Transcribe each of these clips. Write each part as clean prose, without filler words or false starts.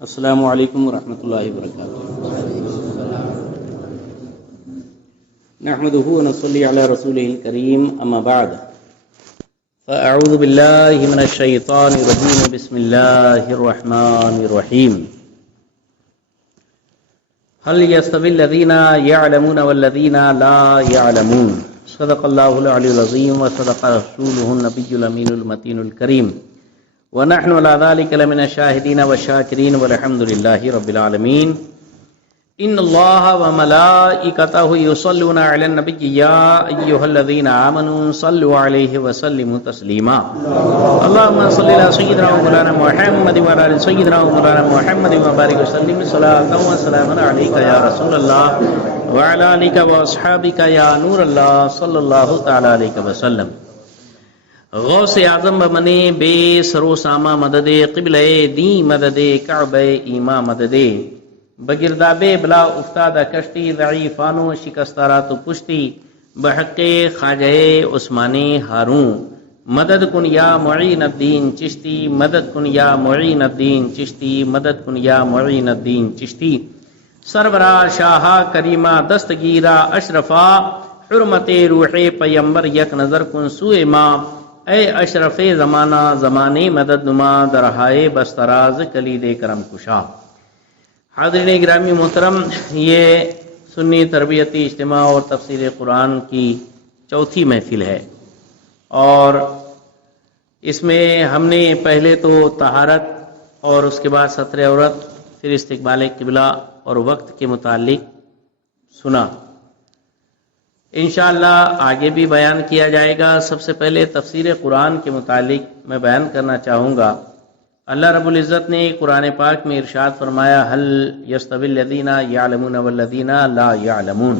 السلام علیکم ورحمۃ اللہ وبرکاتہ۔ نحمده ونصلي على رسوله الكريم اما بعد فاعوذ بالله من الشيطان الرجيم بسم الله الرحمن الرحيم هل يستوي الذين يعلمون والذين لا يعلمون صدق الله العلي العظيم وصدق رسوله النبي الأمين المتين الكريم ونحن على ذلك لمن الشاهدين والشاكرين والحمد لله رب العالمين إن الله وملائكته يصلون على النبي يا أيها الذين آمنوا صلوا عليه وسلموا تسليما اللهم صل على سيدنا ومولانا محمد وعلى آل سيدنا ومولانا محمد وبارك وسلم صلاة وسلاما عليك يا رسول الله وعلى آلك وأصحابك يا نور الله صلى الله تعالى عليك وسلم۔ غوث اعظم بمنے بے سرو ساما مدد قبلہ دی مدد کعبہ ایما مدد بگرداب بلا افتادہ کشتی ضعیفانو شکستارا تو پشتی بحق خواجہ عثمان ہارون مدد کن یا معین الدین چشتی مدد کن یا معین الدین چشتی مدد کن یا معین الدین چشتی سربراہ شاہا کریمہ دستگیرہ اشرفا حرمت روح پیمبر یک نظر کن سوئے ماں اے اشرف زمانہ زمانے مدد نما درہائے بستراز کلید کرم کشا۔ حاضرین گرامی محترم، یہ سنی تربیتی اجتماع اور تفسیر قرآن کی چوتھی محفل ہے، اور اس میں ہم نے پہلے تو طہارت اور اس کے بعد ستر عورت، پھر استقبال قبلہ اور وقت کے متعلق سنا۔ انشاءاللہ آگے بھی بیان کیا جائے گا۔ سب سے پہلے تفسیر قرآن کے متعلق میں بیان کرنا چاہوں گا۔ اللہ رب العزت نے قرآن پاک میں ارشاد فرمایا هل يستوي الذين يعلمون والذين لا يعلمون،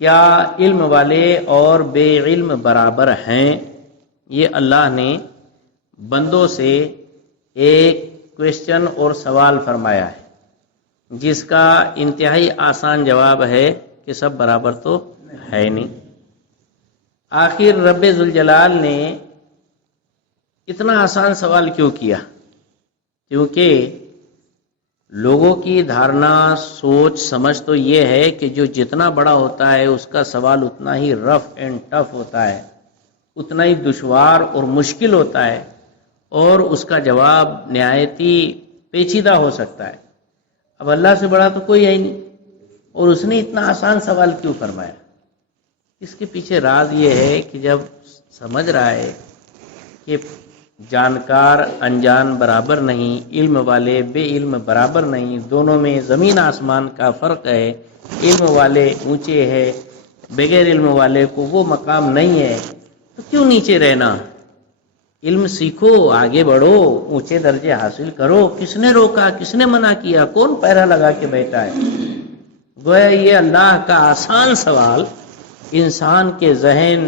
کیا علم والے اور بے علم برابر ہیں؟ یہ اللہ نے بندوں سے ایک کویسچن اور سوال فرمایا ہے، جس کا انتہائی آسان جواب ہے کہ سب برابر تو ہے نہیں۔ آخر رب ذوالجلال نے اتنا آسان سوال کیوں کیا؟ کیونکہ لوگوں کی دھارنا، سوچ، سمجھ تو یہ ہے کہ جو جتنا بڑا ہوتا ہے اس کا سوال اتنا ہی رف اینڈ ٹف ہوتا ہے، اتنا ہی دشوار اور مشکل ہوتا ہے، اور اس کا جواب نہایت ہی پیچیدہ ہو سکتا ہے۔ اب اللہ سے بڑا تو کوئی ہے ہی نہیں، اور اس نے اتنا آسان سوال کیوں فرمایا؟ اس کے پیچھے راز یہ ہے کہ جب سمجھ رہا ہے کہ جانکار انجان برابر نہیں، علم والے بے علم برابر نہیں، دونوں میں زمین آسمان کا فرق ہے، علم والے اونچے ہیں، بغیر علم والے کو وہ مقام نہیں ہے، تو کیوں نیچے رہنا؟ علم سیکھو، آگے بڑھو، اونچے درجے حاصل کرو۔ کس نے روکا؟ کس نے منع کیا؟ کون پہرا لگا کے بیٹھا ہے؟ گویا یہ اللہ کا آسان سوال انسان کے ذہن،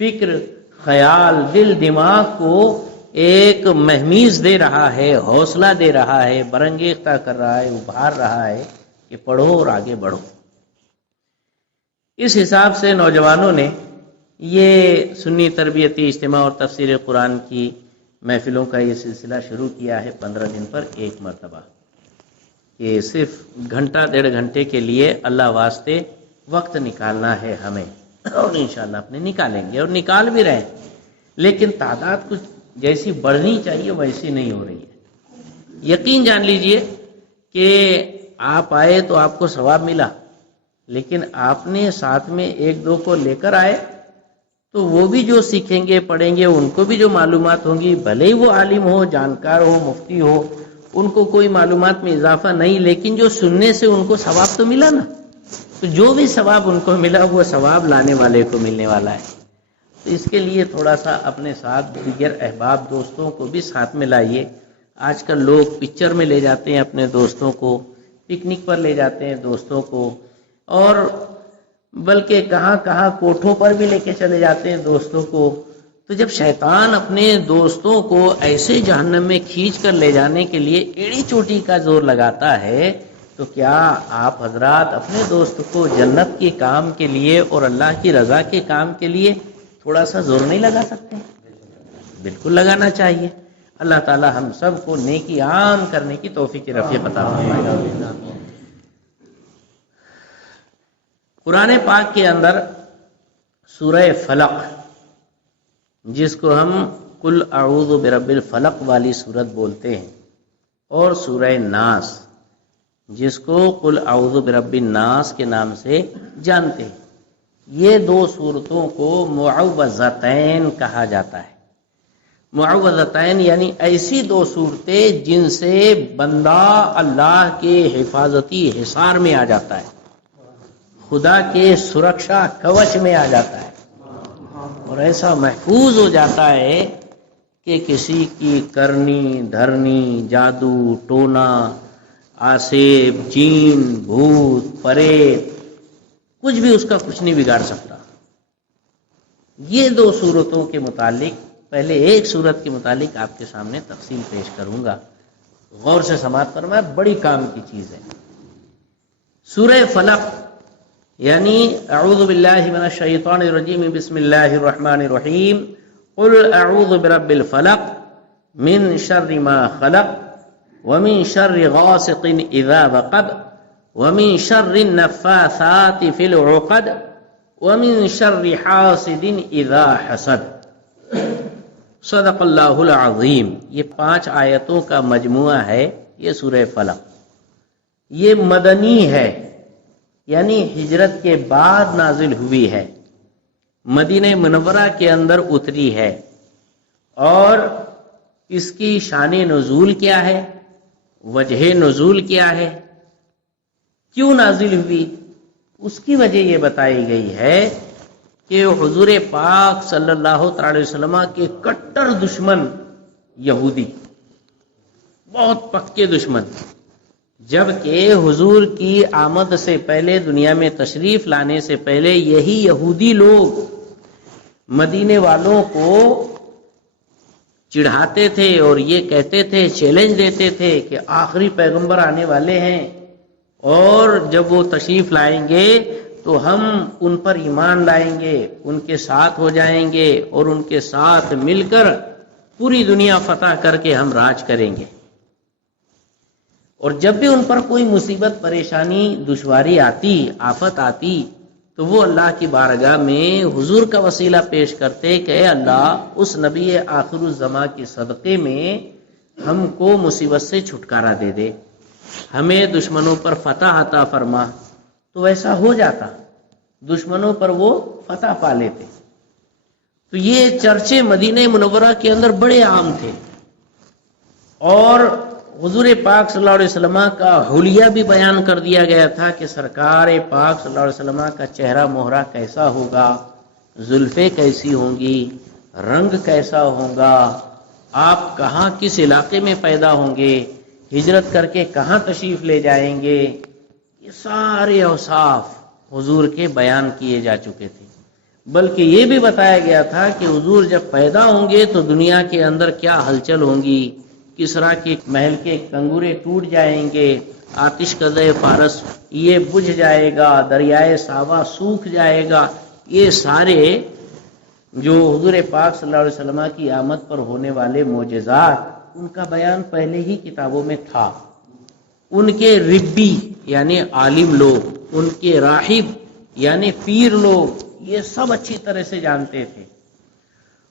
فکر، خیال، دل، دماغ کو ایک مہمیز دے رہا ہے، حوصلہ دے رہا ہے، برانگیختہ کر رہا ہے، ابھار رہا ہے کہ پڑھو اور آگے بڑھو۔ اس حساب سے نوجوانوں نے یہ سنی تربیتی اجتماع اور تفسیر قرآن کی محفلوں کا یہ سلسلہ شروع کیا ہے 15 دن پر ایک مرتبہ، کہ صرف گھنٹہ ڈیڑھ گھنٹے کے لیے اللہ واسطے وقت نکالنا ہے ہمیں، اور انشاءاللہ اپنے نکالیں گے اور نکال بھی رہے ہیں، لیکن تعداد کچھ جیسی بڑھنی چاہیے ویسی نہیں ہو رہی ہے۔ یقین جان لیجئے کہ آپ آئے تو آپ کو ثواب ملا، لیکن آپ نے ساتھ میں ایک دو کو لے کر آئے تو وہ بھی جو سیکھیں گے، پڑھیں گے، ان کو بھی جو معلومات ہوں گی، بھلے ہی وہ عالم ہو، جانکار ہو، مفتی ہو، ان کو کوئی معلومات میں اضافہ نہیں، لیکن جو سننے سے ان کو ثواب تو ملا نا، تو جو بھی ثواب ان کو ملا وہ ثواب لانے والے کو ملنے والا ہے۔ تو اس کے لیے تھوڑا سا اپنے ساتھ دیگر احباب دوستوں کو بھی ساتھ میں لائیے۔ آج کل لوگ پکچر میں لے جاتے ہیں اپنے دوستوں کو، پکنک پر لے جاتے ہیں دوستوں کو، اور بلکہ کہاں کہاں کوٹھوں پر بھی لے کے چلے جاتے ہیں دوستوں کو۔ تو جب شیطان اپنے دوستوں کو ایسے جہنم میں کھینچ کر لے جانے کے لیے ایڑی چوٹی کا زور لگاتا ہے، تو کیا آپ حضرات اپنے دوست کو جنت کے کام کے لیے اور اللہ کی رضا کے کام کے لیے تھوڑا سا زور نہیں لگا سکتے؟ بالکل لگانا چاہیے۔ اللہ تعالی ہم سب کو نیکی عام کرنے کی توفیق رفیق عطا فرمائے۔ قرآن پاک کے اندر سورہ فلق، جس کو ہم قل اعوذ برب الفلق والی سورت بولتے ہیں، اور سورہ ناس، جس کو قل اعوذ برب الناس کے نام سے جانتے ہیں، یہ دو سورتوں کو معوذتین کہا جاتا ہے۔ معوذتین یعنی ایسی دو صورتیں جن سے بندہ اللہ کے حفاظتی حصار میں آ جاتا ہے، خدا کے سرکشا کوچ میں آ جاتا ہے، اور ایسا محفوظ ہو جاتا ہے کہ کسی کی کرنی دھرنی، جادو ٹونا، آسیب، جین، بھوت، پریت، کچھ بھی اس کا کچھ نہیں بگاڑ سکتا۔ یہ دو صورتوں کے متعلق، پہلے ایک صورت کے متعلق آپ کے سامنے تفصیل پیش کروں گا، غور سے سماعت فرمائیں، بڑی کام کی چیز ہے۔ سورہ فلق یعنی اعوذ باللہ من الشیطان الرجیم بسم اللہ الرحمن الرحیم، قل اعوذ برب الفلق من شر ما خلق ومن شر غاسق اذا وقب ومن شر النفاثات في العقد ومن شر حاسد اذا حسد۔ صدق اللہ العظیم۔ یہ 5 آیتوں کا مجموعہ ہے یہ سورہ فلق۔ یہ مدنی ہے، یعنی ہجرت کے بعد نازل ہوئی ہے، مدینہ منورہ کے اندر اتری ہے، اور اس کی شان نزول کیا ہے، وجہ نزول کیا ہے، کیوں نازل ہوئی، اس کی وجہ یہ بتائی گئی ہے کہ حضور پاک صلی اللہ علیہ وسلم کے کٹر دشمن یہودی، بہت پکے دشمن، جبکہ حضور کی آمد سے پہلے، دنیا میں تشریف لانے سے پہلے، یہی یہودی لوگ مدینے والوں کو چڑھاتے تھے اور یہ کہتے تھے، چیلنج دیتے تھے کہ آخری پیغمبر آنے والے ہیں، اور جب وہ تشریف لائیں گے تو ہم ان پر ایمان لائیں گے، ان کے ساتھ ہو جائیں گے، اور ان کے ساتھ مل کر پوری دنیا فتح کر کے ہم راج کریں گے۔ اور جب بھی ان پر کوئی مصیبت، پریشانی، دشواری آتی، آفت آتی، تو وہ اللہ کی بارگاہ میں حضور کا وسیلہ پیش کرتے کہ اے اللہ، اس نبی آخر الزماں کے صدقے میں ہم کو مصیبت سے چھٹکارا دے دے، ہمیں دشمنوں پر فتح عطا فرما۔ تو ایسا ہو جاتا، دشمنوں پر وہ فتح پا لیتے۔ تو یہ چرچے مدینہ منورہ کے اندر بڑے عام تھے، اور حضور پاک صلی اللہ علیہ وسلم کا حلیہ بھی بیان کر دیا گیا تھا کہ سرکار پاک صلی اللہ علیہ وسلم کا چہرہ مہرہ کیسا ہوگا، زلفیں کیسی ہوں گی، رنگ کیسا ہوگا، آپ کہاں کس علاقے میں پیدا ہوں گے، ہجرت کر کے کہاں تشریف لے جائیں گے، یہ سارے اوصاف حضور کے بیان کیے جا چکے تھے۔ بلکہ یہ بھی بتایا گیا تھا کہ حضور جب پیدا ہوں گے تو دنیا کے اندر کیا ہلچل ہوں گی، کسرا کے محل کے کنگورے ٹوٹ جائیں گے، آتش قزہ فارس یہ بجھ جائے گا، دریائے ساوا سوکھ جائے گا۔ یہ سارے جو حضور پاک صلی اللہ علیہ وسلم کی آمد پر ہونے والے معجزات، ان کا بیان پہلے ہی کتابوں میں تھا۔ ان کے ربی یعنی عالم لوگ، ان کے راہب یعنی پیر لوگ، یہ سب اچھی طرح سے جانتے تھے،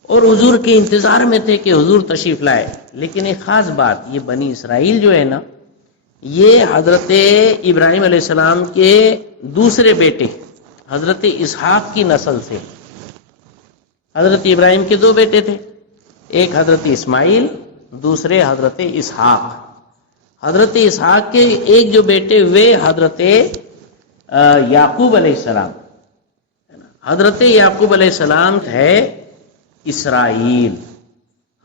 اور حضور کے انتظار میں تھے کہ حضور تشریف لائے۔ لیکن ایک خاص بات، یہ بنی اسرائیل جو ہے نا، یہ حضرت ابراہیم علیہ السلام کے دوسرے بیٹے حضرت اسحاق کی نسل سے۔ حضرت ابراہیم کے 2 بیٹے تھے، ایک حضرت اسماعیل، دوسرے حضرت اسحاق۔ حضرت اسحاق کے ایک جو بیٹے ہوئے حضرت یعقوب علیہ السلام۔ حضرت یعقوب علیہ السلام ہے اسرائیل۔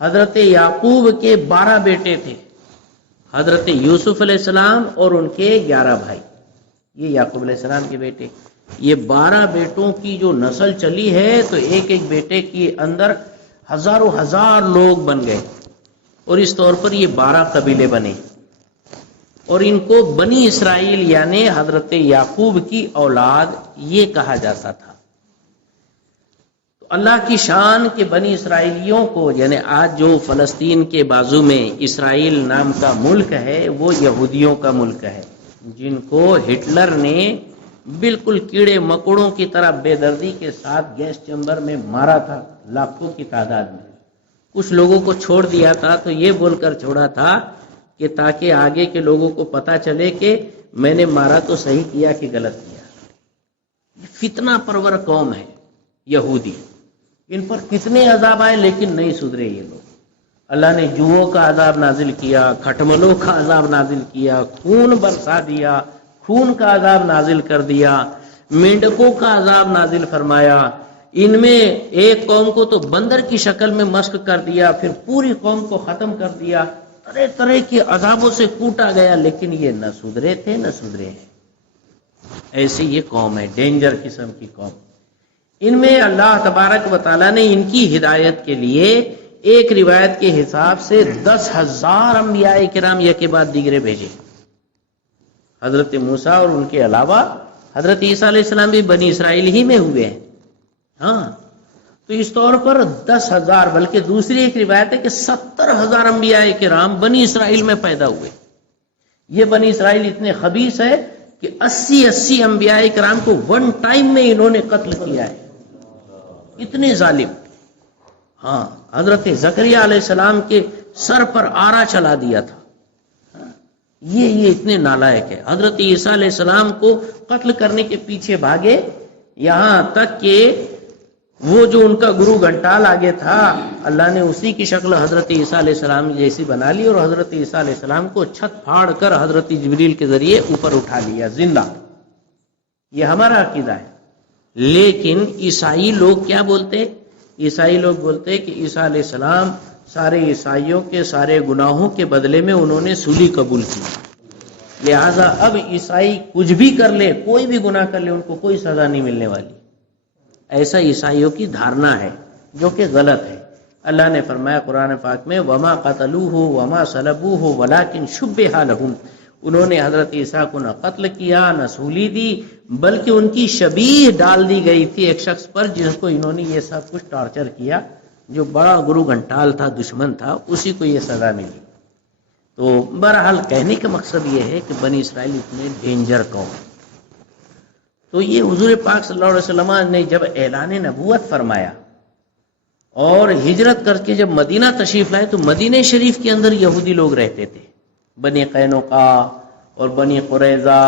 حضرت یعقوب کے 12 بیٹے تھے، حضرت یوسف علیہ السلام اور ان کے 11 بھائی، یہ یعقوب علیہ السلام کے بیٹے۔ یہ 12 بیٹوں کی جو نسل چلی ہے، تو ایک ایک بیٹے کے اندر ہزاروں ہزار لوگ بن گئے، اور اس طور پر یہ 12 قبیلے بنے، اور ان کو بنی اسرائیل یعنی حضرت یعقوب کی اولاد یہ کہا جاتا تھا۔ تو اللہ کی شان کے بنی اسرائیلیوں کو، یعنی آج جو فلسطین کے بازو میں اسرائیل نام کا ملک ہے وہ یہودیوں کا ملک ہے، جن کو ہٹلر نے بالکل کیڑے مکوڑوں کی طرح بے دردی کے ساتھ گیس چیمبر میں مارا تھا، لاکھوں کی تعداد میں۔ کچھ لوگوں کو چھوڑ دیا تھا تو یہ بول کر چھوڑا تھا کہ تاکہ آگے کے لوگوں کو پتا چلے کہ میں نے مارا تو صحیح کیا کہ غلط کیا۔ فتنہ پرور قوم ہے یہودی، ان پر کتنے عذاب آئے لیکن نہیں سدھرے یہ لوگ۔ اللہ نے جوؤں کا عذاب نازل کیا، کھٹملوں کا عذاب نازل کیا، خون برسا دیا، خون کا عذاب نازل کر دیا، مینڈکوں کا عذاب نازل فرمایا۔ ان میں ایک قوم کو تو بندر کی شکل میں مسخ کر دیا، پھر پوری قوم کو ختم کر دیا، طرح طرح کے عذابوں سے کوٹا گیا، لیکن یہ نہ سدھرے تھے نہ سدھرے ہیں۔ ایسی یہ قوم ہے، ڈینجر قسم کی قوم۔ ان میں اللہ تبارک و تعالیٰ نے ان کی ہدایت کے لیے ایک روایت کے حساب سے 10,000 انبیاء کرام یک کے بعد دیگرے بھیجے۔ حضرت موسیٰ اور ان کے علاوہ حضرت عیسیٰ علیہ السلام بھی بنی اسرائیل ہی میں ہوئے ہیں۔ ہاں، تو اس طور پر 10,000، بلکہ دوسری ایک روایت ہے کہ 70,000 انبیاء کرام بنی اسرائیل میں پیدا ہوئے۔ یہ بنی اسرائیل اتنے خبیث ہے کہ 80 انبیاء کرام کو ون ٹائم میں انہوں نے قتل کیا ہے، اتنے ظالم۔ ہاں، حضرت زکریا علیہ السلام کے سر پر آرا چلا دیا تھا، یہ اتنے نالائق ہے۔ حضرت عیسیٰ علیہ السلام کو قتل کرنے کے پیچھے بھاگے، یہاں تک کہ وہ جو ان کا گرو گھنٹال آگے تھا، اللہ نے اسی کی شکل حضرت عیسیٰ علیہ السلام جیسی بنا لی اور حضرت عیسیٰ علیہ السلام کو چھت پھاڑ کر حضرت جبریل کے ذریعے اوپر اٹھا لیا زندہ۔ یہ ہمارا عقیدہ ہے۔ لیکن عیسائی لوگ کیا بولتے؟ عیسائی لوگ بولتے کہ عیسیٰ علیہ السلام سارے عیسائیوں کے سارے گناہوں کے بدلے میں انہوں نے صلیب قبول کی، لہذا اب عیسائی کچھ بھی کر لے، کوئی بھی گناہ کر لے، ان کو کوئی سزا نہیں ملنے والی۔ ایسا عیسائیوں کی دھارنا ہے جو کہ غلط ہے۔ اللہ نے فرمایا قرآن پاک میں وما قتلوہ وما صلبوہ ولکن شبہ لہم، انہوں نے حضرت عیسیٰ کو نہ قتل کیا نہ سولی دی، بلکہ ان کی شبیہ ڈال دی گئی تھی ایک شخص پر جس کو انہوں نے یہ سب کچھ ٹارچر کیا، جو بڑا گرو گھنٹال تھا، دشمن تھا، اسی کو یہ سزا ملی۔ تو بہرحال کہنے کا مقصد یہ ہے کہ بنی اسرائیل اتنے ڈینجر قوم۔ تو یہ حضور پاک صلی اللہ علیہ وسلم نے جب اعلان نبوت فرمایا اور ہجرت کر کے جب مدینہ تشریف لائے تو مدینہ شریف کے اندر یہودی لوگ رہتے تھے، بنی قینقاع اور بنی قریظہ،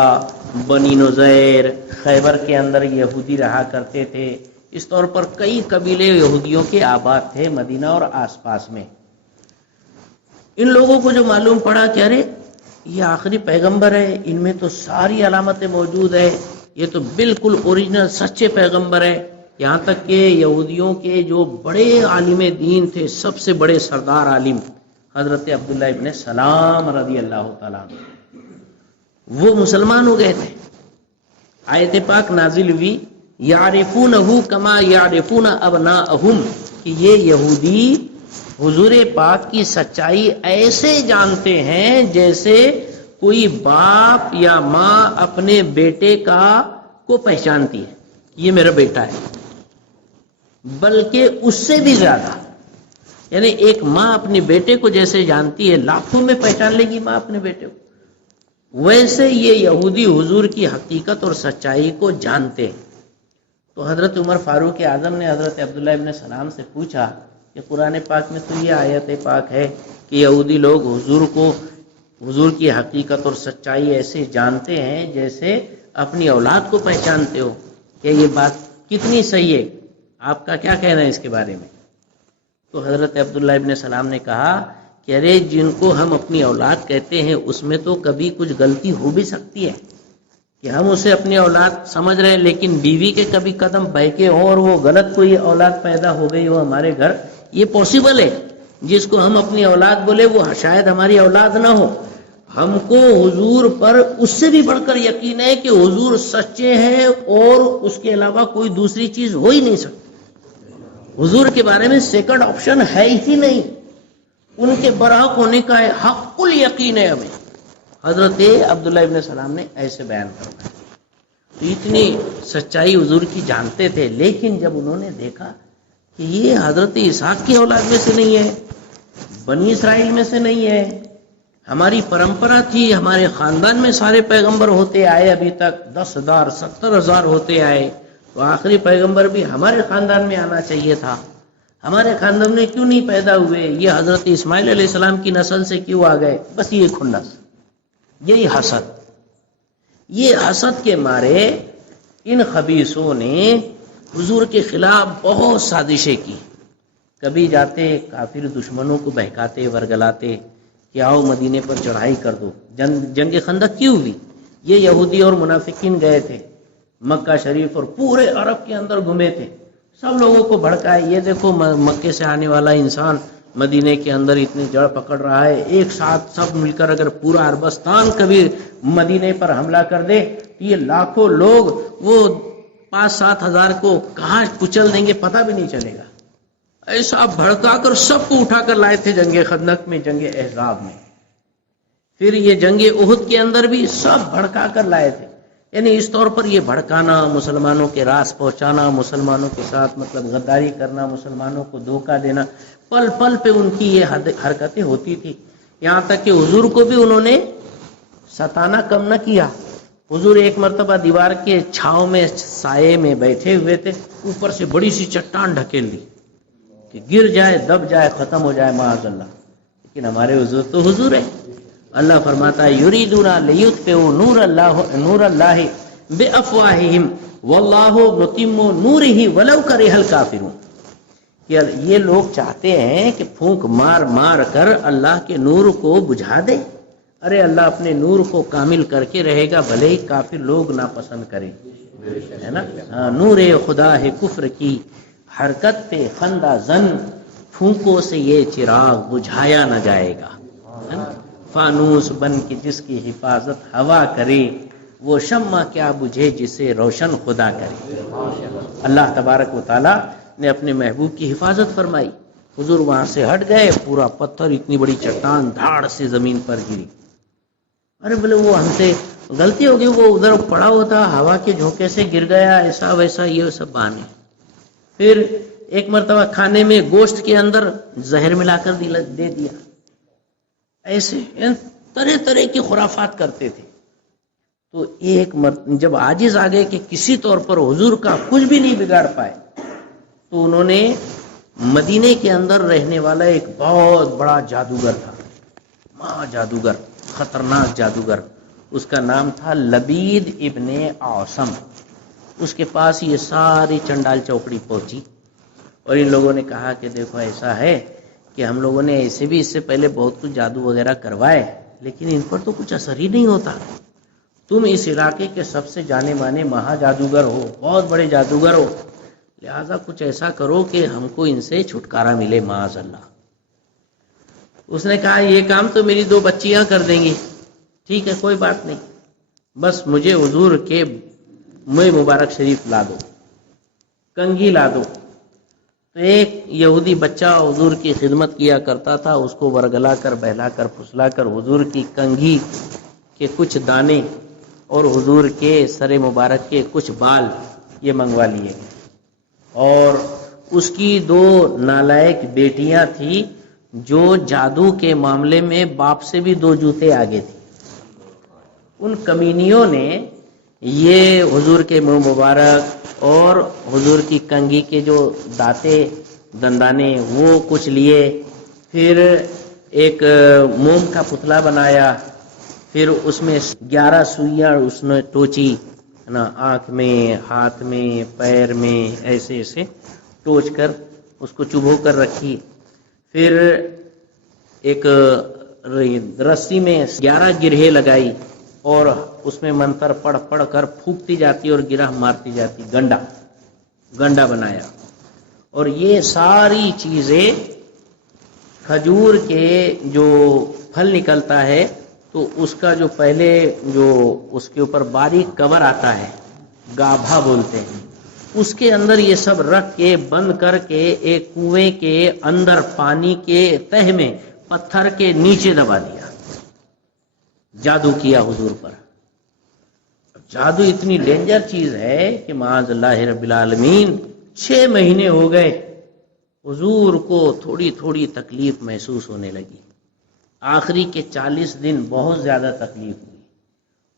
بنی نذیر، خیبر کے اندر یہودی رہا کرتے تھے۔ اس طور پر کئی قبیلے یہودیوں کے آباد تھے مدینہ اور آس پاس میں۔ ان لوگوں کو جو معلوم پڑا کہ ارے یہ آخری پیغمبر ہے، ان میں تو ساری علامتیں موجود ہے، یہ تو بالکل اوریجنل سچے پیغمبر ہے، یہاں تک کہ یہودیوں کے جو بڑے عالم دین تھے، سب سے بڑے سردار عالم حضرت عبداللہ ابن سلام رضی اللہ تعالیٰ عنہ، وہ مسلمان ہو گئے تھے۔ آیت پاک نازل ہوئی یعرفونہ کما یعرفون ابناءہم، کہ یہ یہودی حضور پاک کی سچائی ایسے جانتے ہیں جیسے کوئی باپ یا ماں اپنے بیٹے کو پہچانتی ہے، یہ میرا بیٹا ہے، بلکہ اس سے بھی زیادہ۔ یعنی ایک ماں اپنے بیٹے کو جیسے جانتی ہے، لاکھوں میں پہچان لے گی ماں اپنے بیٹے کو، ویسے یہ یہودی حضور کی حقیقت اور سچائی کو جانتے ہیں۔ تو حضرت عمر فاروق اعظم نے حضرت عبداللہ ابن سلام سے پوچھا کہ قرآن پاک میں تو یہ آیت پاک ہے کہ یہودی لوگ حضور کی حقیقت اور سچائی ایسے جانتے ہیں جیسے اپنی اولاد کو پہچانتے ہو، کہ یہ بات کتنی صحیح ہے، آپ کا کیا کہنا ہے اس کے بارے میں؟ تو حضرت عبداللہ ابن سلام نے کہا کہ ارے جن کو ہم اپنی اولاد کہتے ہیں اس میں تو کبھی کچھ غلطی ہو بھی سکتی ہے کہ ہم اسے اپنی اولاد سمجھ رہے ہیں، لیکن بیوی کے کبھی قدم بہکے ہوں اور وہ غلط کوئی اولاد پیدا ہو گئی ہو ہمارے گھر، یہ پاسبل ہے۔ جس کو ہم اپنی اولاد بولے وہ شاید ہماری اولاد نہ ہو۔ ہم کو حضور پر اس سے بھی بڑھ کر یقین ہے کہ حضور سچے ہیں اور اس کے علاوہ کوئی دوسری چیز ہو ہی نہیں سکتی۔ حضور کے بارے میں سیکنڈ آپشن ہے ہی نہیں، ان کے برحق ہونے کا حق الیقین ہے ہمیں۔ حضرت عبداللہ ابن سلام نے ایسے بیان کرنا، تو اتنی سچائی حضور کی جانتے تھے، لیکن جب انہوں نے دیکھا کہ یہ حضرت اسحاق کی اولاد میں سے نہیں ہے، بنی اسرائیل میں سے نہیں ہے، ہماری پرمپرا تھی، ہمارے خاندان میں سارے پیغمبر ہوتے آئے، ابھی تک 10,000 70,000 ہوتے آئے، تو آخری پیغمبر بھی ہمارے خاندان میں آنا چاہیے تھا، ہمارے خاندان میں کیوں نہیں پیدا ہوئے، یہ حضرت اسماعیل علیہ السلام کی نسل سے کیوں آ گئے؟ بس یہ کھنس، یہی حسد، یہ حسد کے مارے ان خبیثوں نے حضور کے خلاف بہت سازشیں کی. کبھی جاتے کافر دشمنوں کو بہکاتے ورگلاتے کہ آؤ مدینے پر چڑھائی کر دو. جنگ خندق کیوں ہوئی؟ یہ یہودی اور منافقین گئے تھے مکہ شریف اور پورے عرب کے اندر گھومے تھے، سب لوگوں کو بھڑکائے، یہ دیکھو مکے سے آنے والا انسان مدینے کے اندر اتنی جڑ پکڑ رہا ہے، ایک ساتھ سب مل کر اگر پورا عربستان کبھی مدینے پر حملہ کر دے تو یہ لاکھوں لوگ وہ 5-7 ہزار کو کہاں کچل دیں گے پتہ بھی نہیں چلے گا. ایسا بھڑکا کر سب کو اٹھا کر لائے تھے جنگ خندق میں، جنگ احزاب میں، پھر یہ جنگ احد کے اندر بھی سب بھڑکا کر لائے تھے. یعنی اس طور پر یہ بھڑکانا، مسلمانوں کے راس پہنچانا، مسلمانوں کے ساتھ مطلب غداری کرنا، مسلمانوں کو دھوکہ دینا، پل پل پہ ان کی یہ حرکتیں ہوتی تھی. یہاں تک کہ حضور کو بھی انہوں نے ستانا کم نہ کیا. حضور ایک مرتبہ دیوار کے چھاؤں میں سائے میں بیٹھے ہوئے تھے، اوپر سے بڑی سی چٹان ڈھکیل دی کہ گر جائے، دب جائے، ختم ہو جائے معاذ اللہ. لیکن ہمارے حضور تو حضور ہے. اللہ فرماتا ہے یریدون لیطفئوا نور اللہ بافواہہم واللہ متم نورہ ولو کرہ الکافرون. یہ لوگ چاہتے ہیں کہ پھونک مار مار کر اللہ کے نور کو بجھا دے. ارے اللہ اپنے نور کو کامل کر کے رہے گا، بھلے ہی کافر لوگ ناپسند کریں، ہے نا. نور خدا ہے کفر کی حرکت پہ خندہ زن، پھونکوں سے یہ چراغ بجھایا نہ جائے گا. فانوس بن کے جس کی حفاظت ہوا کرے، وہ شمع کیا بجھے جسے روشن خدا کرے. اللہ تبارک و تعالی نے اپنے محبوب کی حفاظت فرمائی. حضور وہاں سے ہٹ گئے، پورا پتھر اتنی بڑی چٹان دھاڑ سے زمین پر گری. ارے بولے وہ ہم سے غلطی ہو گئی، وہ ادھر پڑا ہوا تھا، ہوا کے جھونکے سے گر گیا، ایسا ویسا، یہ سب بہانے. پھر ایک مرتبہ کھانے میں گوشت کے اندر زہر ملا کر دے دیا. ایسے طرح طرح کی خرافات کرتے تھے. تو ایک جب عاجز آ گئے کہ کسی طور پر حضور کا کچھ بھی نہیں بگاڑ پائے، تو انہوں نے مدینے کے اندر رہنے والا ایک بہت بڑا جادوگر تھا، مہا جادوگر، خطرناک جادوگر، اس کا نام تھا لبید ابن عاصم. اس کے پاس یہ ساری چنڈال چوپڑی پہنچی اور ان لوگوں نے کہا کہ دیکھو ایسا ہے کہ ہم لوگوں نے ایسے بھی اس سے پہلے بہت کچھ جادو وغیرہ کروائے، لیکن ان پر تو کچھ اثر ہی نہیں ہوتا. تم اس علاقے کے سب سے جانے مانے مہا جادوگر ہو، بہت بڑے جادوگر ہو، لہذا کچھ ایسا کرو کہ ہم کو ان سے چھٹکارا ملے معاذ اللہ. اس نے کہا یہ کام تو میری 2 بچیاں کر دیں گی. ٹھیک ہے کوئی بات نہیں، بس مجھے حضور کے منہ مبارک شریف لا دو، کنگھی لا دو. تو ایک یہودی بچہ حضور کی خدمت کیا کرتا تھا، اس کو ورگلا کر بہلا کر پھسلا کر حضور کی کنگھی کے کچھ دانے اور حضور کے سر مبارک کے کچھ بال یہ منگوا لیے. اور اس کی 2 نالائق بیٹیاں تھیں جو جادو کے معاملے میں باپ سے بھی 2 جوتے آگے تھی. ان کمینیوں نے یہ حضور کے منہ مبارک اور حضور کی کنگھی کے جو داتے دندانے وہ کچھ لیے. پھر ایک موم کا پتلا بنایا، پھر اس میں 11 سوئیاں اس نے ٹوچی نا، آنکھ میں، ہاتھ میں، پیر میں، ایسے ایسے ٹوچ کر اس کو چبھو کر رکھی. پھر ایک رسی میں 11 گرہیں لگائی اور اس میں منتر پڑھ پڑھ کر پھونکتی جاتی اور گرہ مارتی جاتی، گنڈا بنایا. اور یہ ساری چیزیں کھجور کے جو پھل نکلتا ہے تو اس کا جو پہلے جو اس کے اوپر باریک کور آتا ہے، گابھا بولتے ہیں، اس کے اندر یہ سب رکھ کے بند کر کے ایک کنویں کے اندر پانی کے تہ میں پتھر کے نیچے دبا دیا. جادو کیا حضور پر. جادو اتنی ڈینجر چیز ہے کہ معاذ اللہ رب العالمین 6 مہینے ہو گئے حضور کو تھوڑی تھوڑی تکلیف محسوس ہونے لگی. آخری کے 40 دن بہت زیادہ تکلیف ہوئی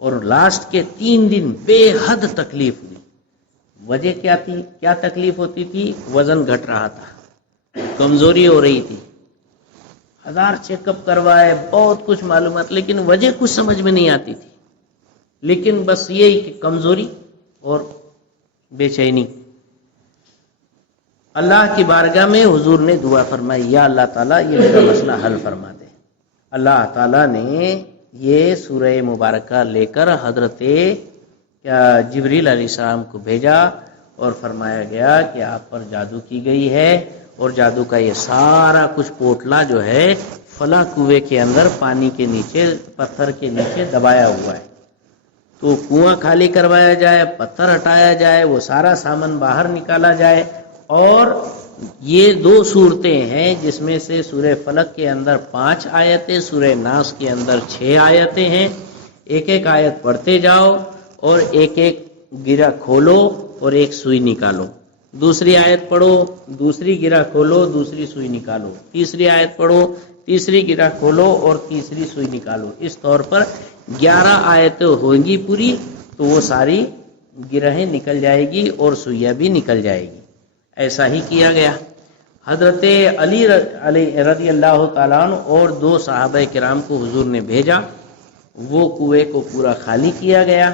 اور لاسٹ کے 3 دن بے حد تکلیف ہوئی. وجہ کیا تھی؟ کیا تکلیف ہوتی تھی؟ وزن گھٹ رہا تھا، کمزوری ہو رہی تھی. 1000 چیک اپ کروائے، بہت کچھ معلومات، لیکن وجہ کچھ سمجھ میں نہیں آتی تھی. لیکن بس یہی کہ کمزوری اور بے چینی. اللہ کی بارگاہ میں حضور نے دعا فرمائی، یا اللہ تعالیٰ یہ میرا مسئلہ حل فرما دے. اللہ تعالیٰ نے یہ سورہ مبارکہ لے کر حضرت جبریل علیہ السلام کو بھیجا اور فرمایا گیا کہ آپ پر جادو کی گئی ہے، اور جادو کا یہ سارا کچھ پوٹلا جو ہے فلاں کنویں کے اندر پانی کے نیچے پتھر کے نیچے دبایا ہوا ہے. تو کنواں خالی کروایا جائے، پتھر ہٹایا جائے، وہ سارا سامان باہر نکالا جائے. اور یہ 2 صورتیں ہیں جس میں سے سورہ فلق کے اندر 5 آیتیں، سورہ ناس کے اندر 6 آیتیں ہیں. ایک ایک آیت پڑھتے جاؤ اور ایک ایک گرہ کھولو اور ایک سوئی نکالو. دوسری آیت پڑھو، دوسری گرہ کھولو، دوسری سوئی نکالو. تیسری آیت پڑھو، تیسری گرہ کھولو اور تیسری سوئی نکالو. اس طور پر 11 آیتیں ہوئیں گی پوری، تو وہ ساری گرہیں نکل جائے گی اور سوئیاں بھی نکل جائے گی. ایسا ہی کیا گیا. حضرت علی رضی اللہ تعالیٰ عنہ اور 2 صحابہ کرام کو حضور نے بھیجا. وہ کنویں کو پورا خالی کیا گیا،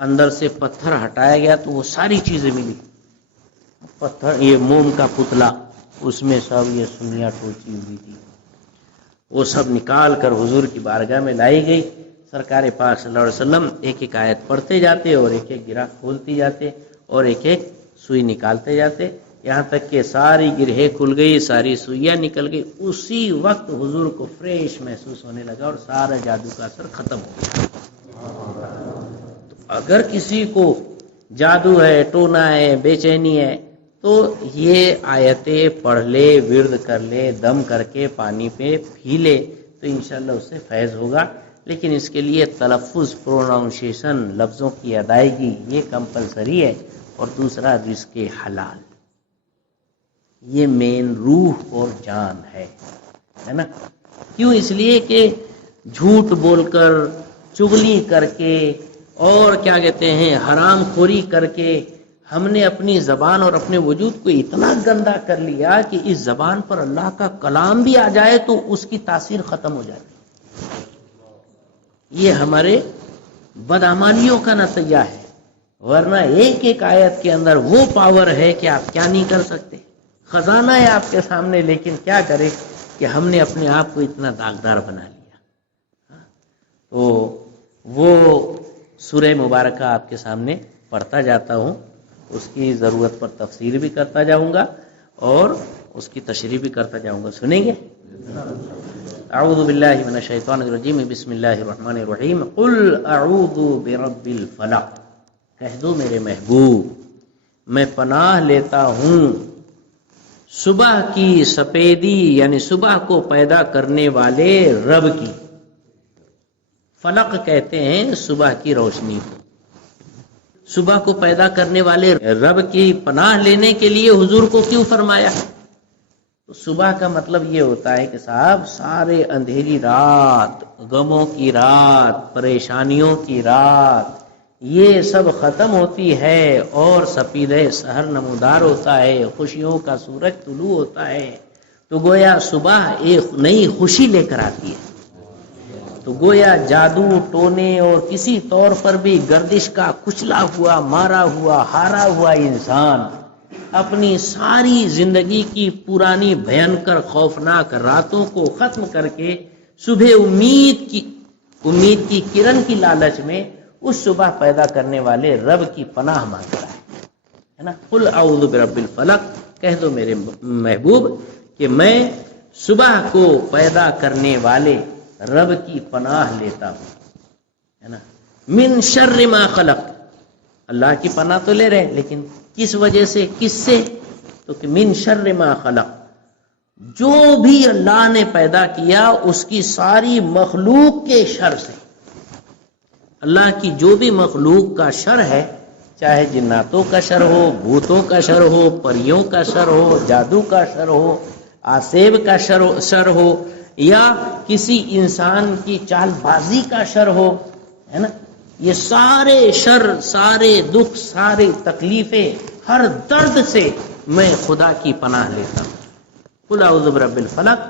اندر سے پتھر ہٹایا گیا تو وہ ساری چیزیں ملی. پتھر، یہ موم کا پتلا، اس میں سب یہ سنیاں ٹوچی ہوئی تھی، وہ سب نکال کر حضور کی بارگاہ میں لائی گئی. سرکار پاک صلی اللہ علیہ وسلم ایک ایک آیت پڑھتے جاتے اور ایک ایک گرہ کھولتے جاتے اور ایک ایک سوئی نکالتے جاتے، یہاں تک کہ ساری گرہیں کھل گئی، ساری سوئیاں نکل گئی. اسی وقت حضور کو فریش محسوس ہونے لگا اور سارا جادو کا اثر ختم ہو گیا. تو اگر کسی کو جادو ہے، ٹونا ہے، بے چینی ہے، تو یہ آیتیں پڑھ لے، ورد کر لے، دم کر کے پانی پہ پی لے تو انشاءاللہ اس سے فیض ہوگا. لیکن اس کے لیے تلفظ، پروناؤنسیشن، لفظوں کی ادائیگی یہ کمپلسری ہے. اور دوسرا رزق حلال، یہ مین روح اور جان ہے نا. کیوں؟ اس لیے کہ جھوٹ بول کر، چغلی کر کے اور کیا کہتے ہیں حرام خوری کر کے ہم نے اپنی زبان اور اپنے وجود کو اتنا گندا کر لیا کہ اس زبان پر اللہ کا کلام بھی آ جائے تو اس کی تاثیر ختم ہو جاتی. یہ ہمارے بدعمالیوں کا نتیجہ ہے. ورنہ ایک ایک آیت کے اندر وہ پاور ہے کہ آپ کیا نہیں کر سکتے. خزانہ ہے آپ کے سامنے، لیکن کیا کرے کہ ہم نے اپنے آپ کو اتنا داغدار بنا لیا. تو وہ سورہ مبارکہ آپ کے سامنے پڑھتا جاتا ہوں، اس کی ضرورت پر تفسیر بھی کرتا جاؤں گا اور اس کی تشریح بھی کرتا جاؤں گا. سنیں گے؟ اعوذ باللہ من الشیطان الرجیم، بسم اللہ الرحمن الرحیم. قل اعوذ برب الفلق، کہہ دو میرے محبوب میں پناہ لیتا ہوں صبح کی سپیدی یعنی صبح کو پیدا کرنے والے رب کی. فلق کہتے ہیں صبح کی روشنی کو. صبح کو پیدا کرنے والے رب کی پناہ لینے کے لیے حضور کو کیوں فرمایا؟ تو صبح کا مطلب یہ ہوتا ہے کہ صاحب سارے اندھیری رات، غموں کی رات، پریشانیوں کی رات، یہ سب ختم ہوتی ہے اور سپیدہ سحر نمودار ہوتا ہے، خوشیوں کا سورج طلوع ہوتا ہے. تو گویا صبح ایک نئی خوشی لے کر آتی ہے. تو گویا جادو، ٹونے اور کسی طور پر بھی گردش کا کچلا ہوا، مارا ہوا، ہارا ہوا انسان اپنی ساری زندگی کی پرانی بھینکر خوفناک راتوں کو ختم کر کے صبح امید کی کرن کی لالچ میں اس صبح پیدا کرنے والے رب کی پناہ مانگ رہا ہے نا. قل اعوذ برب الفلق، کہہ دو میرے محبوب کہ میں صبح کو پیدا کرنے والے رب کی پناہ لیتا ہوں، ہے نا. من شر ما خلق، اللہ کی پناہ تو لے رہے لیکن کس وجہ سے، کس سے؟ تو کہ من شر ما خلق، جو بھی اللہ نے پیدا کیا اس کی ساری مخلوق کے شر سے. اللہ کی جو بھی مخلوق کا شر ہے چاہے جناتوں کا شر ہو، بھوتوں کا شر ہو، پریوں کا شر ہو، جادو کا شر ہو، آسیب کا شر ہو، یا کسی انسان کی چال بازی کا شر ہو، ہے نا، یہ سارے شر، سارے دکھ، ساری تکلیفیں، ہر درد سے میں خدا کی پناہ لیتا ہوں۔ قل اعوذ برب الفلق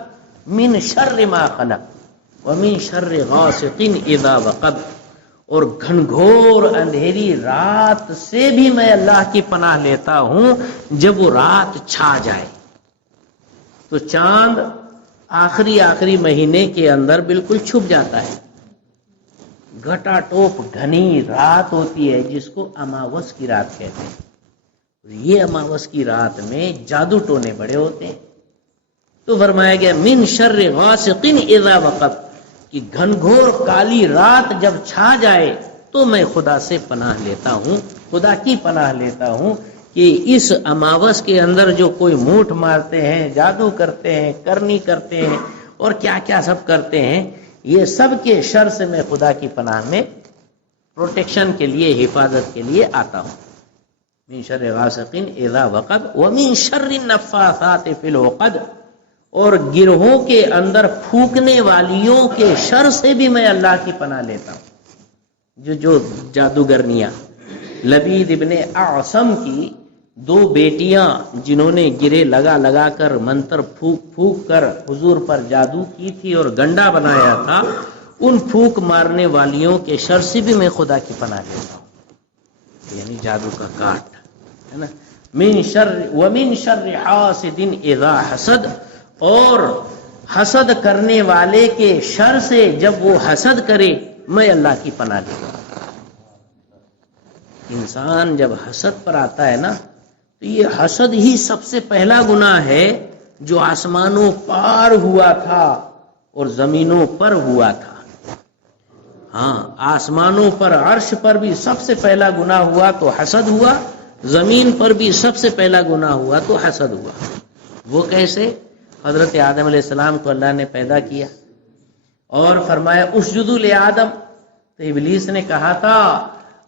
من شر ما خلق ومن شر غاسق اذا وقب، اور گھنگھور اندھیری رات سے بھی میں اللہ کی پناہ لیتا ہوں جب وہ رات چھا جائے۔ تو چاند آخری مہینے کے اندر بالکل چھپ جاتا ہے، گھٹا ٹوپ گھنی رات ہوتی ہے جس کو اماوس کی رات کہتے ہیں۔ یہ اماوس کی رات میں جادو ٹونے بڑے ہوتے ہیں۔ تو فرمایا گیا من شر غاسق اذا وقب، کہ گھنگھور کالی رات جب چھا جائے تو میں خدا سے پناہ لیتا ہوں، خدا کی پناہ لیتا ہوں کہ اس اماوس کے اندر جو کوئی موٹھ مارتے ہیں، جادو کرتے ہیں، کرنی کرتے ہیں اور کیا کیا سب کرتے ہیں، یہ سب کے شر سے میں خدا کی پناہ میں پروٹیکشن کے لیے، حفاظت کے لیے آتا ہوں۔ من شر غاسق اذا وقب ومن شر النفاثات فی العقد، اور گروہوں کے اندر پھونکنے والیوں کے شر سے بھی میں اللہ کی پناہ لیتا ہوں۔ جو جادوگرنیاں، لبید ابن اعصم کی 2 بیٹیاں جنہوں نے گرے لگا لگا کر، منتر پھونک پھونک کر حضور پر جادو کی تھی اور گنڈا بنایا تھا، ان پھونک مارنے والیوں کے شر سے بھی میں خدا کی پناہ لیتا ہوں، یعنی جادو کا کاٹ، ہے نا۔ من شر ومن شر حاسد اذا حسد، اور حسد کرنے والے کے شر سے جب وہ حسد کرے میں اللہ کی پناہ لیتا ہوں۔ انسان جب حسد پر آتا ہے نا، تو یہ حسد ہی سب سے پہلا گناہ ہے جو آسمانوں پار ہوا تھا اور زمینوں پر ہوا تھا۔ ہاں، آسمانوں پر، عرش پر بھی سب سے پہلا گناہ ہوا تو حسد ہوا، زمین پر بھی سب سے پہلا گناہ ہوا تو حسد ہوا۔ وہ کیسے؟ حضرت آدم علیہ السلام کو اللہ نے پیدا کیا اور فرمایا اسجدوا لآدم، تو ابلیس نے کہا تھا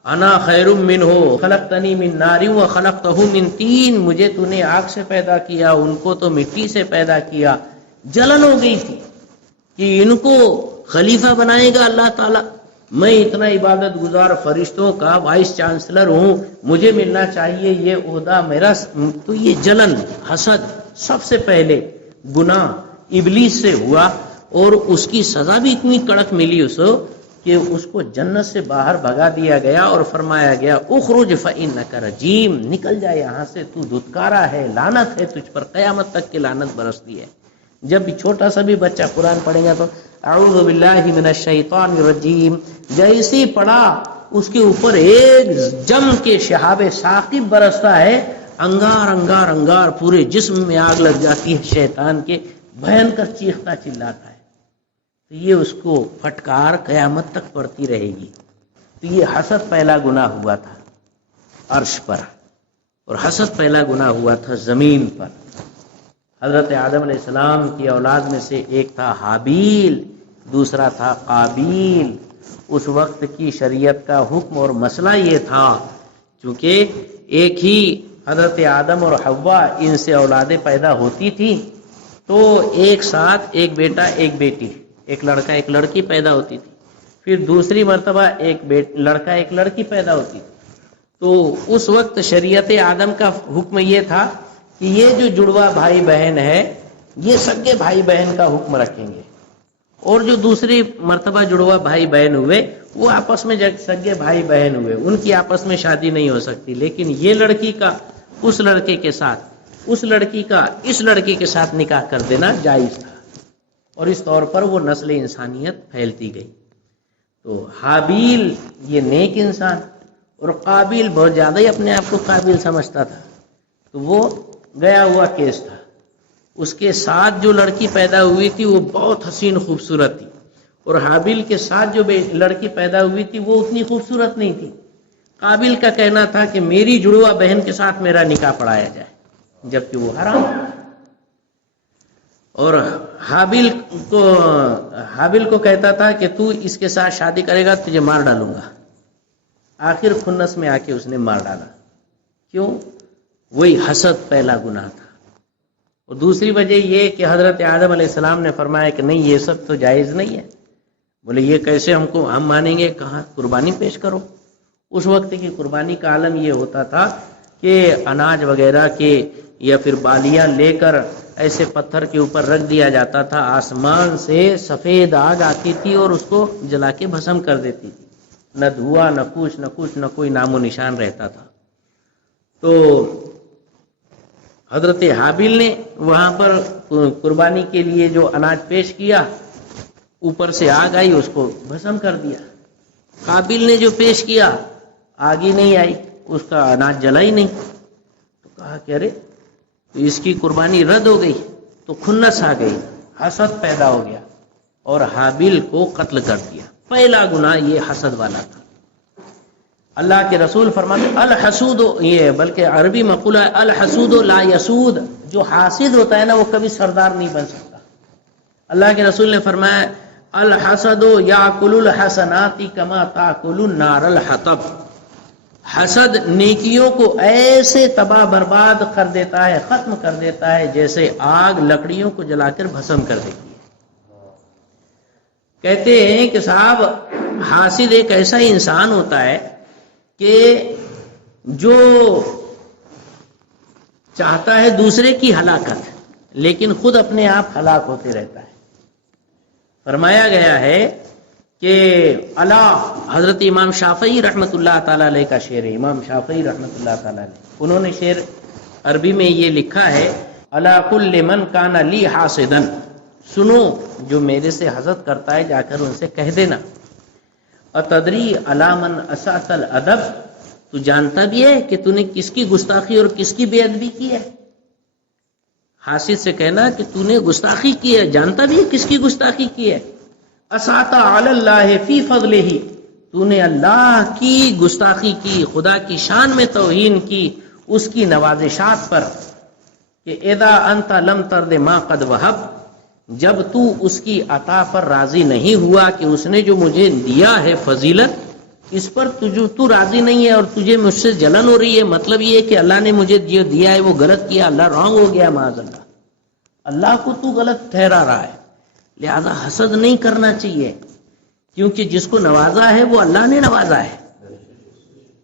انا خیر منہ خلقتنی من نار وخلقتہ من طین، مجھے تو نے آگ سے پیدا کیا، ان کو تو مٹی سے پیدا کیا۔ جلن ہو گئی تھی کہ ان کو خلیفہ بنائے گا اللہ تعالیٰ، میں اتنا عبادت گزار فرشتوں کا وائس چانسلر ہوں، مجھے ملنا چاہیے یہ عہدہ میرا۔ تو یہ جلن، حسد سب سے پہلے گناہ ابلیس سے ہوا، اور اس کی سزا بھی اتنی کڑک ملی اس کو کہ اس کو جنت سے باہر بھگا دیا گیا اور فرمایا گیا اخرج فإنک رجیم، نکل جائے یہاں سے، تو دھتکارا ہے، لعنت ہے تجھ پر، قیامت تک کی لعنت برستی ہے۔ جب بھی چھوٹا سا بھی بچہ قرآن پڑھے گا تو اعوذ باللہ من الشیطان الرجیم جیسے پڑھا، اس کے اوپر ایک جم کے شہاب ثاقب برستا ہے، انگار انگار انگار پورے جسم میں آگ لگ جاتی ہے، شیطان کے بھینکر چیختا چلاتا ہے۔ تو یہ اس کو پھٹکار قیامت تک پڑتی رہے گی۔ تو یہ حسد پہلا گناہ ہوا تھا عرش پر، اور حسد پہلا گناہ ہوا تھا زمین پر۔ حضرت آدم علیہ السلام کی اولاد میں سے ایک تھا حابیل، دوسرا تھا قابیل۔ اس وقت کی شریعت کا حکم اور مسئلہ یہ تھا، چونکہ ایک ہی حضرت آدم اور حوا ان سے اولادیں پیدا ہوتی تھی، تو ایک ساتھ ایک بیٹا ایک بیٹی، ایک لڑکا ایک لڑکی پیدا ہوتی تھی، پھر دوسری مرتبہ ایک لڑکا ایک لڑکی پیدا ہوتی تھی۔ تو اس وقت شریعت آدم کا حکم یہ تھا کہ یہ جو جڑوا بھائی بہن ہے یہ سگے بھائی بہن کا حکم رکھیں گے، اور جو دوسری مرتبہ جڑوا بھائی بہن ہوئے وہ آپس میں سگے بھائی بہن ہوئے، ان کی آپس میں شادی نہیں ہو سکتی، لیکن یہ لڑکی کا اس لڑکے کے ساتھ، اس لڑکی کا اس لڑکی کے ساتھ نکاح کر دینا جائز تھا، اور اس طور پر وہ نسل انسانیت پھیلتی گئی۔ تو حابیل یہ نیک انسان، اور قابیل بہت زیادہ ہی اپنے آپ کو قابل سمجھتا تھا، تو وہ گیا ہوا کیس تھا۔ اس کے ساتھ جو لڑکی پیدا ہوئی تھی وہ بہت حسین خوبصورت تھی، اور حابیل کے ساتھ جو لڑکی پیدا ہوئی تھی وہ اتنی خوبصورت نہیں تھی۔ قابیل کا کہنا تھا کہ میری جڑوا بہن کے ساتھ میرا نکاح پڑھایا جائے، جبکہ وہ حرام، اور حابیل کو کہتا تھا کہ تو اس کے ساتھ شادی کرے گا تجھے مار ڈالوں گا۔ آخر خنس میں آ کے اس نے مار ڈالا. کیوں؟ وہی حسد پہلا گناہ تھا. اور دوسری وجہ یہ کہ حضرت آدم علیہ السلام نے فرمایا کہ نہیں یہ سب تو جائز نہیں ہے. بولے یہ کیسے ہم مانیں گے؟ کہاں قربانی پیش کرو. اس وقت کی قربانی کا عالم یہ ہوتا تھا کہ اناج وغیرہ کے یا پھر بالیاں لے کر ایسے پتھر کے اوپر رکھ دیا جاتا تھا، آسمان سے سفید آگ آتی تھی اور اس کو جلا کے بھسم کر دیتی تھی. نہ دھواں نہ کچھ نہ کوئی نام و نشان رہتا تھا. تو حضرت حابیل نے وہاں پر قربانی کے لیے جو اناج پیش کیا، اوپر سے آگ آئی اس کو بھسم کر دیا. قابیل نے جو پیش کیا آگ ہی نہیں آئی، اس کا اناج جلا ہی نہیں. تو کہا کہ ارے تو اس کی قربانی رد ہو گئی. تو خنس آ گئی، حسد پیدا ہو گیا اور حابیل کو قتل کر دیا. پہلا گناہ یہ حسد والا تھا. اللہ کے رسول فرماتے الحسود، یہ بلکہ عربی مقولہ ہے الحسود لا یسود. جو حاسد ہوتا ہے نا وہ کبھی سردار نہیں بن سکتا. اللہ کے رسول نے فرمایا الحسد یاکل الحسنات کما تاکل النار الحطب. حسد نیکیوں کو ایسے تباہ برباد کر دیتا ہے، ختم کر دیتا ہے جیسے آگ لکڑیوں کو جلا کر بھسم کر دیتی ہے. کہتے ہیں کہ صاحب حاسد ایک ایسا انسان ہوتا ہے کہ جو چاہتا ہے دوسرے کی ہلاکت لیکن خود اپنے آپ ہلاک ہوتے رہتا ہے. فرمایا گیا ہے کہ اللہ حضرت امام شافعی رحمۃ اللہ تعالی علیہ کا شعر ہے. امام شافعی رحمۃ اللہ تعالی علیہ انہوں نے شعر عربی میں یہ لکھا ہے الا کل من کان لی حاسدا. سنو جو میرے سے حسد کرتا ہے جا کر ان سے کہہ دینا اتدری الا من اساء الادب. تو جانتا بھی ہے کہ تو نے کس کی گستاخی اور کس کی بے ادبی کی ہے. حاسد سے کہنا کہ تو نے گستاخی کی ہے، جانتا بھی ہے کس کی گستاخی کی ہے. اساء علی اللہ فی فضلہ. تو نے اللہ کی گستاخی کی، خدا کی شان میں توہین کی اس کی نوازشات پر. کہ اذا انت لم ترد ما قد وہب. جب تو اس کی عطا پر راضی نہیں ہوا کہ اس نے جو مجھے دیا ہے فضیلت، اس پر تو راضی نہیں ہے اور تجھے مجھ سے جلن ہو رہی ہے. مطلب یہ ہے کہ اللہ نے مجھے جو دیا ہے وہ غلط کیا، اللہ رانگ ہو گیا معاذ اللہ. اللہ کو تو غلط ٹھہرا رہا ہے. لہذا حسد نہیں کرنا چاہیے کیونکہ جس کو نوازا ہے وہ اللہ نے نوازا ہے.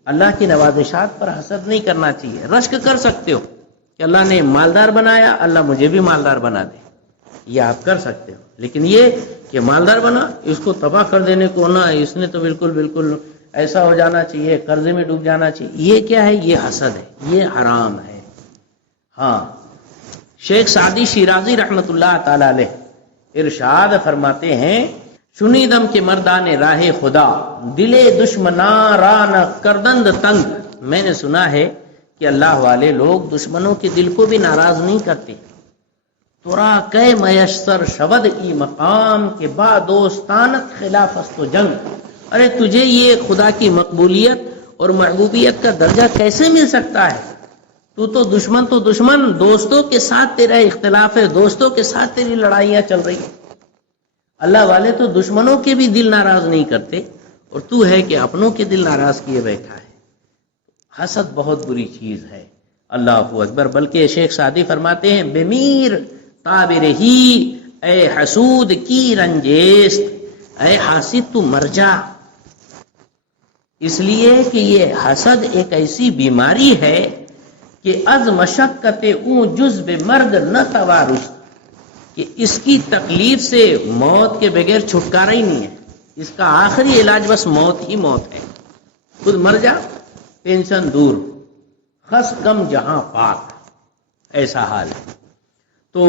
اللہ کی نوازشات پر حسد نہیں کرنا چاہیے. رشک کر سکتے ہو کہ اللہ نے مالدار بنایا، اللہ مجھے بھی مالدار بنا دے، یہ آپ کر سکتے ہو. لیکن یہ کہ مالدار بنا اس کو تباہ کر دینے کو نہ، اس نے تو بالکل ایسا ہو جانا چاہیے، قرضے میں ڈوب جانا چاہیے، یہ کیا ہے؟ یہ حسد ہے، یہ حرام ہے. ہاں شیخ سعدی شیرازی رحمت اللہ تعالی علیہ ارشاد فرماتے ہیں شنیدم کے مردان راہ خدا دل دشمناں ران کردند تنگ. میں نے سنا ہے کہ اللہ والے لوگ دشمنوں کے دل کو بھی ناراض نہیں کرتے. ترا کہ میسر شود ای مقام کے با دوستانت خلاف است و جنگ. ارے تجھے یہ خدا کی مقبولیت اور محبوبیت کا درجہ کیسے مل سکتا ہے؟ تو دشمن دوستوں کے ساتھ تیرا اختلاف ہے، دوستوں کے ساتھ تیری لڑائیاں چل رہی ہیں. اللہ والے تو دشمنوں کے بھی دل ناراض نہیں کرتے اور تو ہے کہ اپنوں کے دل ناراض کیے بیٹھا ہے. حسد بہت بری چیز ہے. اللہ اکبر. بلکہ شیخ سعدی فرماتے ہیں بمیر تعبیر ہی اے حسود کی رنجیست. اے حاسد تو مر جا، اس لیے کہ یہ حسد ایک ایسی بیماری ہے کہ از مشقت اون جز بے مرگ نہ توارث. کہ اس کی تکلیف سے موت کے بغیر چھٹکارا ہی نہیں ہے. اس کا آخری علاج بس موت ہی موت ہے. خود مر جا، ٹینشن دور، خس کم جہاں پاک، ایسا حال ہے. تو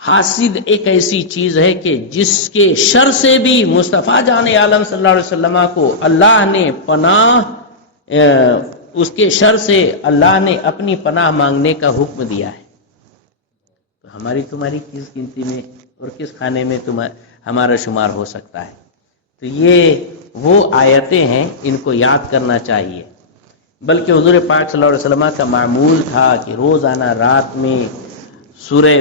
حاسد ایک ایسی چیز ہے کہ جس کے شر سے بھی مصطفیٰ جان عالم صلی اللہ علیہ وسلم کو اللہ نے پناہ، اس کے شر سے اللہ نے اپنی پناہ مانگنے کا حکم دیا ہے. تو ہماری تمہاری کس گنتی میں اور کس خانے میں ہمارا شمار ہو سکتا ہے؟ تو یہ وہ آیتیں ہیں، ان کو یاد کرنا چاہیے. بلکہ حضور پاک صلی اللہ علیہ وسلم کا معمول تھا کہ روزانہ رات میں سورہ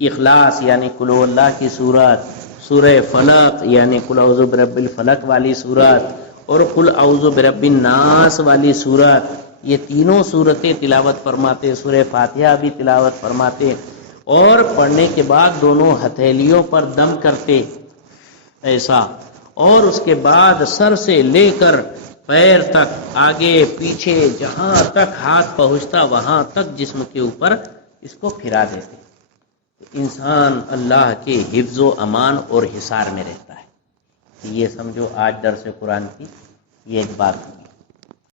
اخلاص یعنی قل هو اللہ کی سورت، سورہ فلق یعنی قل اعوذ برب الفلق والی سورت اور قل اعوذ برب الناس والی سورت، یہ تینوں سورتیں تلاوت فرماتے، سورہ فاتحہ بھی تلاوت فرماتے، اور پڑھنے کے بعد دونوں ہتھیلیوں پر دم کرتے ایسا، اور اس کے بعد سر سے لے کر پیر تک، آگے پیچھے جہاں تک ہاتھ پہنچتا وہاں تک جسم کے اوپر اس کو پھرا دیتے، انسان اللہ کے حفظ و امان اور حصار میں رہتا ہے۔ یہ سمجھو آج درس قرآن کی یہ ایک بات ہوئی۔